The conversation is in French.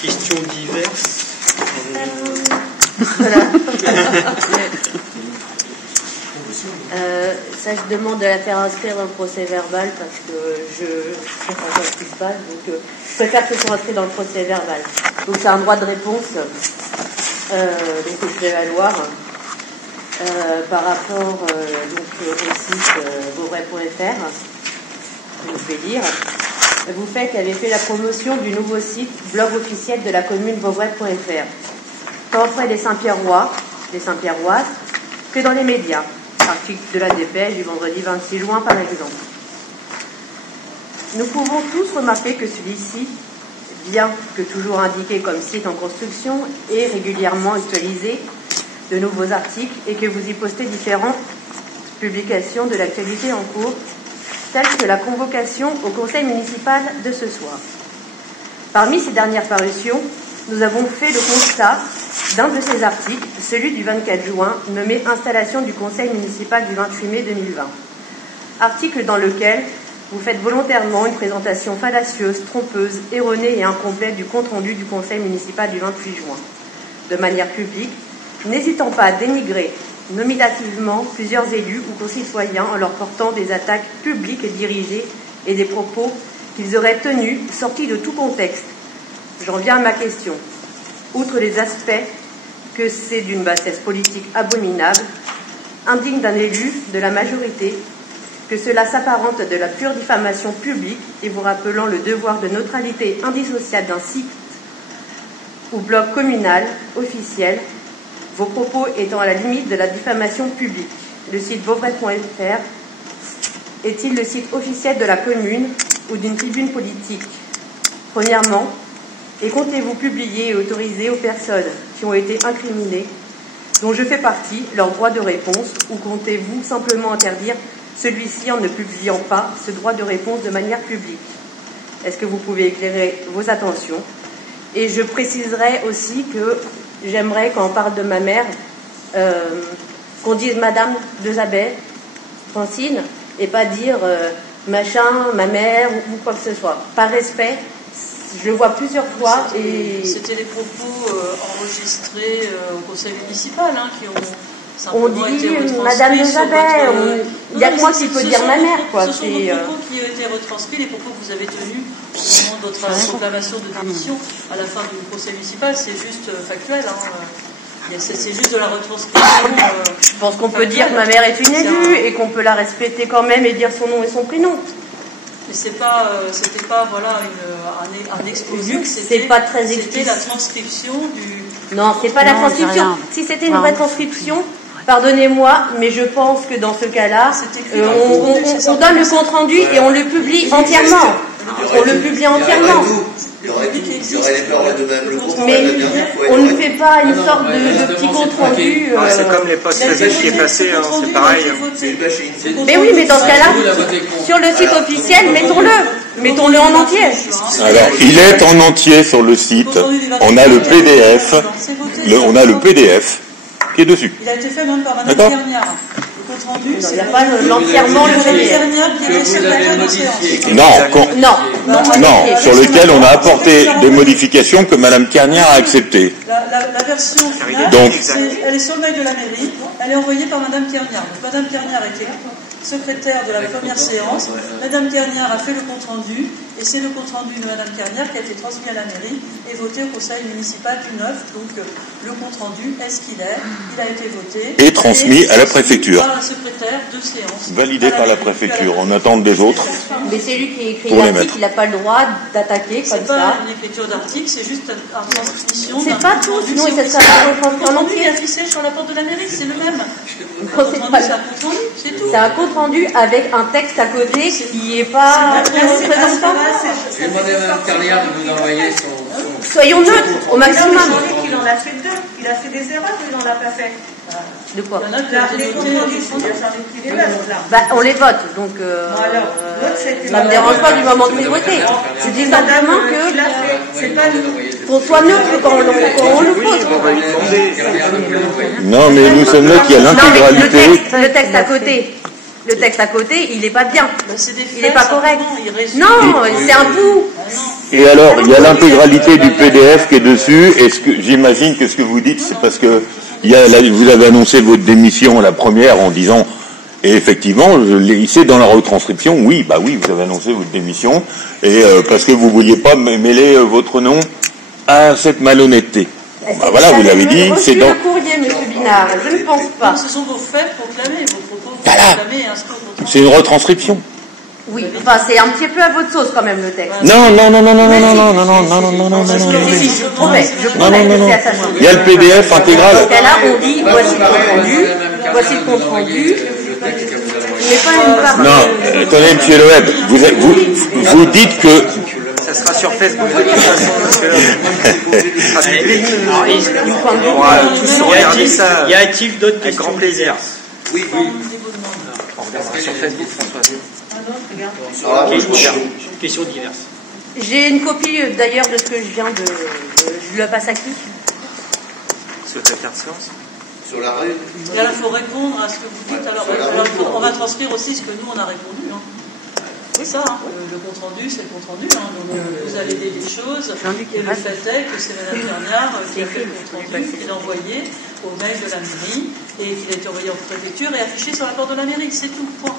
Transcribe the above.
Questions diverses. Voilà. Ça, je demande de la faire inscrire dans le procès verbal parce que je ne sais pas ce qui se passe, donc je préfère que ce soit inscrit dans le procès verbal. Donc c'est un droit de réponse donc que je vais valoir par rapport donc, au site vauvray.fr. Je vais lire. Vous faites et avez fait la promotion du nouveau site blog officiel de la commune vauvray.fr, tant auprès des Saint-Pierrois, des Saint-Pierroises, que dans les médias. Article de la Dépêche du vendredi 26 juin par exemple. Nous pouvons tous remarquer que celui-ci, bien que toujours indiqué comme site en construction, est régulièrement actualisé de nouveaux articles et que vous y postez différentes publications de l'actualité en cours, telles que la convocation au conseil municipal de ce soir. Parmi ces dernières parutions, nous avons fait le constat d'un de ces articles, celui du 24 juin, nommé « Installation du conseil municipal du 28 mai 2020 ». Article dans lequel vous faites volontairement une présentation fallacieuse, trompeuse, erronée et incomplète du compte-rendu du conseil municipal du 28 juin, de manière publique, n'hésitant pas à dénigrer nominativement plusieurs élus ou concitoyens en leur portant des attaques publiques et dirigées et des propos qu'ils auraient tenus sortis de tout contexte. J'en viens à ma question. Outre les aspects que c'est d'une bassesse politique abominable, indigne d'un élu de la majorité, que cela s'apparente de la pure diffamation publique et vous rappelant le devoir de neutralité indissociable d'un site ou blog communal officiel, vos propos étant à la limite de la diffamation publique. Le site vauvray.fr est-il le site officiel de la commune ou d'une tribune politique? Premièrement, et comptez-vous publier et autoriser aux personnes qui ont été incriminées, dont je fais partie, leur droit de réponse, ou comptez-vous simplement interdire celui-ci en ne publiant pas ce droit de réponse de manière publique? Est-ce que vous pouvez éclairer vos attentions? Et je préciserai aussi que j'aimerais, quand on parle de ma mère, qu'on dise Madame Dezabet, Francine, et pas dire machin, ma mère, ou quoi que ce soit. Par respect, je le vois plusieurs fois. C'était des propos enregistrés au conseil municipal qui ont on simplement dit été retranscrits. Madame Dezabet, il y a que moi qui peux dire ma mère. Ce sont vos propos qui ont été retranscrits, les propos que vous avez tenus au moment de votre proclamation de démission à la fin du conseil municipal. C'est juste factuel. C'est juste de la retranscription. Je pense qu'on peut dire que ma mère est une élue et qu'on peut la respecter quand même et dire son nom et son prénom. Mais c'était pas voilà un exposé. C'est pas très explicite. C'était la transcription du. Non, c'est pas la transcription. Si c'était une vraie transcription, pardonnez-moi, mais je pense que dans ce cas-là, on donne le compte rendu et on le publie entièrement. On le publie entièrement. Il y aurait les paroles de même le compte. Mais on ne fait pas une sorte de petit compte rendu. C'est comme les postes Facebook qui est passé, c'est pareil. Mais oui, mais dans ce cas-là, sur le site officiel, mettons-le. Mettons-le en entier. Alors, il est en entier sur le site. On a le PDF. On a le PDF qui est dessus. Il a été fait même par Madame Kerniard. Rendu, il n'y a pas l'entièrement le PDF. Non, sur lequel on a apporté des modifications que Madame Kerniard a acceptées. La version finale, donc, elle est sur le mail de la mairie, elle est envoyée par Madame Kerniard. Madame Kerniard était secrétaire de la première séance. Madame Kerniard a fait le compte rendu, et c'est le compte rendu de Madame Kerniard qui a été transmis à la mairie et voté au conseil municipal du 9. Donc le compte rendu est ce qu'il est, il a été voté et transmis à la préfecture. Par un secrétaire de séance. Validé par la préfecture, en attente des autres. Mais c'est lui qui a écrit l'article, il n'a pas le droit d'attaquer comme ça. C'est pas une écriture d'article, c'est juste une transmission. C'est pas tout, sinon il s'est en entier. Il est affiché sur la porte de la mairie, c'est le même. C'est un compte rendu avec un texte à côté qui n'est pas représentant. Je vais demander à Mme Kerniard de vous envoyer son... Soyons neutres au maximum. Il en a fait deux. Il a fait des erreurs, il n'en a pas fait. De quoi? Les comptes rendus sont les mêmes, là. On les vote, donc ça ne me dérange pas du moment que c'est voté. Je dis simplement que qu'on soit neutre quand on le vote. Non, mais nous sommes là qui a l'intégralité. Le texte à côté. Le texte à côté, il n'est pas bien. Il n'est pas correct. Non, c'est un bout. Et alors, il y a l'intégralité du PDF qui est dessus. Est-ce que j'imagine que ce que vous dites, c'est parce que vous avez annoncé votre démission la première en disant, et effectivement, c'est dans la retranscription. Oui, bah oui, vous avez annoncé votre démission et parce que vous vouliez pas mêler votre nom à cette malhonnêteté. Bah voilà, vous l'avez dit. C'est dans le courrier, Monsieur Binard. Je ne pense pas. Ce sont vos faits proclamés, vos propos voilà. Proclamés et inscrits au contrat. C'est une retranscription. Oui, enfin c'est un petit peu à votre sauce quand même le texte. Non. Je promets que c'est à sa sauce. Il y a le PDF intégral. Dans ce cas-là, on dit voici le compte rendu. Mais pas une part. Non, attendez, monsieur Loeb, vous dites que. Ça sera sur Facebook de toute façon, parce que là, il sera public. On pourra tous regarder ça. Y a-t-il d'autres avec grand plaisir. Oui. On regardera sur Facebook, François. Questions diverses. J'ai une copie d'ailleurs de ce que je viens de. Je lui la passe à qui? Secrétaire de séance. Et alors, il faut répondre à ce que vous dites. Alors on va transcrire aussi ce que nous, on a répondu. Hein. C'est ça, hein. Le compte-rendu, c'est le compte-rendu. Hein. Donc, vous allez aider les choses. Et le fait est que c'est Mme Bernard qui a fait le compte-rendu, qui l'a envoyé au mail de la mairie, et qu'il a été envoyé en préfecture et affiché sur la porte de la mairie. C'est tout, point.